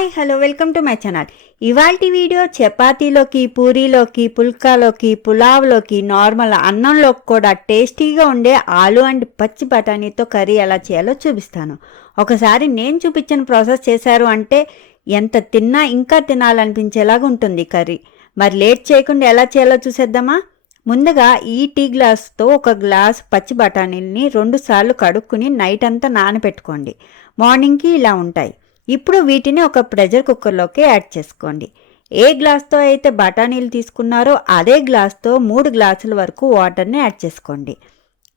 Hi hello welcome to my channel. ఇవాల్టి video చపాతీలోకి పూరీలోకి పుల్కాలోకి పులావ్లోకి నార్మల్ అన్నంలోకి కూడా టేస్టీగా ఉండే ఆలు అండ్ పచ్చి బఠానీతో కర్రీ ఎలా చేయాలో చూపిస్తాను. ఒకసారి నేను చూపించిన ప్రాసెస్ చేశారు అంటే ఎంత తిన్నా ఇంకా తినాలనిపించేలాగా ఉంటుంది కర్రీ. మరి లేట్ చేయకుండా ఎలా చేయాలో చూసేద్దామా? ముందుగా ఈ టీ గ్లాస్తో ఒక గ్లాస్ పచ్చి బఠానీల్ని రెండుసార్లు కడుక్కుని నైట్ అంతా నానబెట్టుకోండి. మార్నింగ్కి ఇలా ఉంటాయి. ఇప్పుడు వీటిని ఒక ప్రెషర్ కుక్కర్లోకి యాడ్ చేసుకోండి. ఏ గ్లాస్తో అయితే బఠానీలు తీసుకున్నారో అదే గ్లాస్తో మూడు గ్లాసుల వరకు వాటర్ని యాడ్ చేసుకోండి.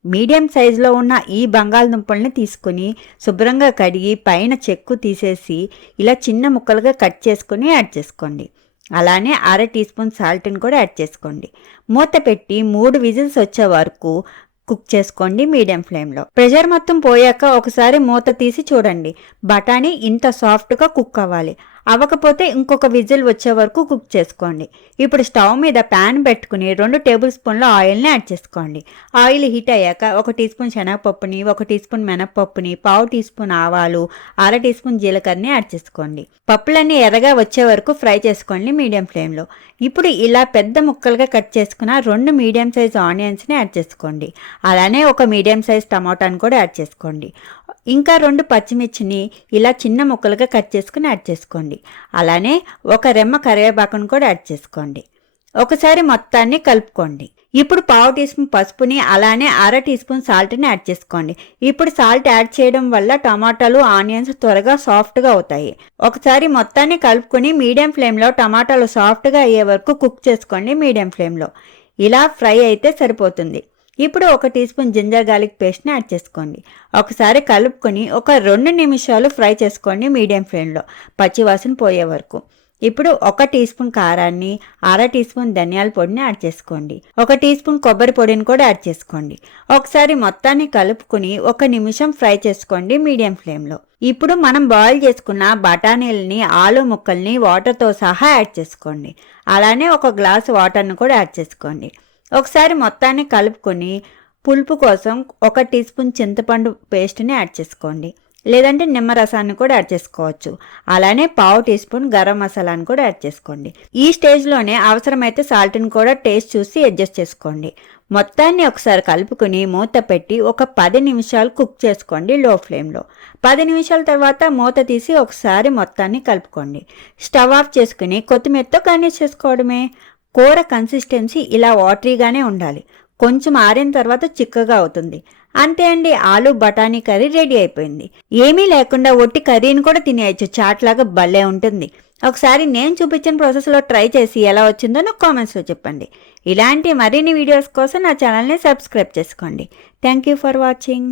మీడియం సైజులో ఉన్న ఈ బంగాళదుంపల్ని తీసుకుని శుభ్రంగా కడిగి పైన చెక్కు తీసేసి ఇలా చిన్న ముక్కలుగా కట్ చేసుకుని యాడ్ చేసుకోండి. అలానే అర టీ స్పూన్ సాల్ట్ని కూడా యాడ్ చేసుకోండి. మూత పెట్టి మూడు విజిల్స్ వచ్చే వరకు కుక్ చేసుకోండి మీడియం ఫ్లేమ్లో. ప్రెషర్ మొత్తం పోయాక ఒకసారి మూత తీసి చూడండి. బఠానీ ఇంత సాఫ్ట్గా కుక్ అవ్వాలి. అవ్వకపోతే ఇంకొక విజిల్ వచ్చే వరకు కుక్ చేసుకోండి. ఇప్పుడు స్టవ్ మీద ప్యాన్ పెట్టుకుని రెండు టేబుల్ స్పూన్ల ఆయిల్ని యాడ్ చేసుకోండి. ఆయిల్ హీట్ అయ్యాక ఒక టీ స్పూన్ శనగపప్పుని ఒక టీ స్పూన్ మినపప్పుని పావు టీ స్పూన్ ఆవాలు అర టీ స్పూన్ జీలకర్రని యాడ్ చేసుకోండి. పప్పులన్నీ ఎర్రగా వచ్చే వరకు ఫ్రై చేసుకోండి మీడియం ఫ్లేమ్లో. ఇప్పుడు ఇలా పెద్ద ముక్కలుగా కట్ చేసుకున్న రెండు మీడియం సైజ్ ఆనియన్స్ని యాడ్ చేసుకోండి. అలానే ఒక మీడియం సైజ్ టమాటాని కూడా యాడ్ చేసుకోండి. ఇంకా రెండు పచ్చిమిర్చిని ఇలా చిన్న ముక్కలుగా కట్ చేసుకుని యాడ్ చేసుకోండి. చేసుకోండి. అలానే ఒక రెమ్మ కరివేపాకును కూడా యాడ్ చేసుకోండి. ఒకసారి మొత్తాన్ని కలుపుకోండి. ఇప్పుడు పావు టీ స్పూన్ పసుపుని అలానే అర టీ స్పూన్ సాల్ట్ని యాడ్ చేసుకోండి. ఇప్పుడు సాల్ట్ యాడ్ చేయడం వల్ల టమాటాలు ఆనియన్స్ త్వరగా సాఫ్ట్గా అవుతాయి. ఒకసారి మొత్తాన్ని కలుపుకొని మీడియం ఫ్లేమ్లో టమాటాలు సాఫ్ట్గా అయ్యే వరకు కుక్ చేసుకోండి మీడియం ఫ్లేమ్లో. ఇలా ఫ్రై అయితే సరిపోతుంది. ఇప్పుడు ఒక టీ స్పూన్ జింజర్ గార్లిక్ పేస్ట్ని యాడ్ చేసుకోండి. ఒకసారి కలుపుకొని ఒక రెండు నిమిషాలు ఫ్రై చేసుకోండి మీడియం ఫ్లేమ్లో. పచ్చివాసన పోయే వరకు. ఇప్పుడు ఒక టీ స్పూన్ కారాన్ని అర టీ స్పూన్ ధనియాల పొడిని యాడ్ చేసుకోండి. ఒక టీ స్పూన్ కొబ్బరి పొడిని కూడా యాడ్ చేసుకోండి. ఒకసారి మొత్తాన్ని కలుపుకుని ఒక నిమిషం ఫ్రై చేసుకోండి మీడియం ఫ్లేమ్లో. ఇప్పుడు మనం బాయిల్ చేసుకున్న బఠానీలని ఆలు ముక్కల్ని వాటర్తో సహా యాడ్ చేసుకోండి. అలానే ఒక గ్లాస్ వాటర్ని కూడా యాడ్ చేసుకోండి. ఒకసారి మొత్తాన్ని కలుపుకొని పులుపు కోసం ఒక టీ స్పూన్ చింతపండు పేస్ట్ని యాడ్ చేసుకోండి. లేదంటే నిమ్మరసాన్ని కూడా యాడ్ చేసుకోవచ్చు. అలానే పావు టీ స్పూన్ గరం మసాలాని కూడా యాడ్ చేసుకోండి. ఈ స్టేజ్లోనే అవసరమైతే సాల్ట్ని కూడా టేస్ట్ చూసి అడ్జస్ట్ చేసుకోండి. మొత్తాన్ని ఒకసారి కలుపుకుని మూత పెట్టి ఒక పది నిమిషాలు కుక్ చేసుకోండి లో ఫ్లేమ్లో. పది నిమిషాల తర్వాత మూత తీసి ఒకసారి మొత్తాన్ని కలుపుకోండి. స్టవ్ ఆఫ్ చేసుకుని కొత్తిమీరతో గార్నిష్ చేసుకోవడమే. కూర కన్సిస్టెన్సీ ఇలా వాటరీగానే ఉండాలి. కొంచెం ఆరిన తర్వాత చిక్కగా అవుతుంది. అంతే అండి ఆలు బఠానీ కర్రీ రెడీ అయిపోయింది. ఏమీ లేకుండా ఒట్టి కర్రీని కూడా తినేయచ్చు. చాట్లాగా భలే ఉంటుంది. ఒకసారి నేను చూపించిన ప్రాసెస్లో ట్రై చేసి ఎలా వచ్చిందో నాకు కామెంట్స్లో చెప్పండి. ఇలాంటి మరిన్ని వీడియోస్ కోసం నా ఛానల్ని సబ్స్క్రైబ్ చేసుకోండి. Thank you for watching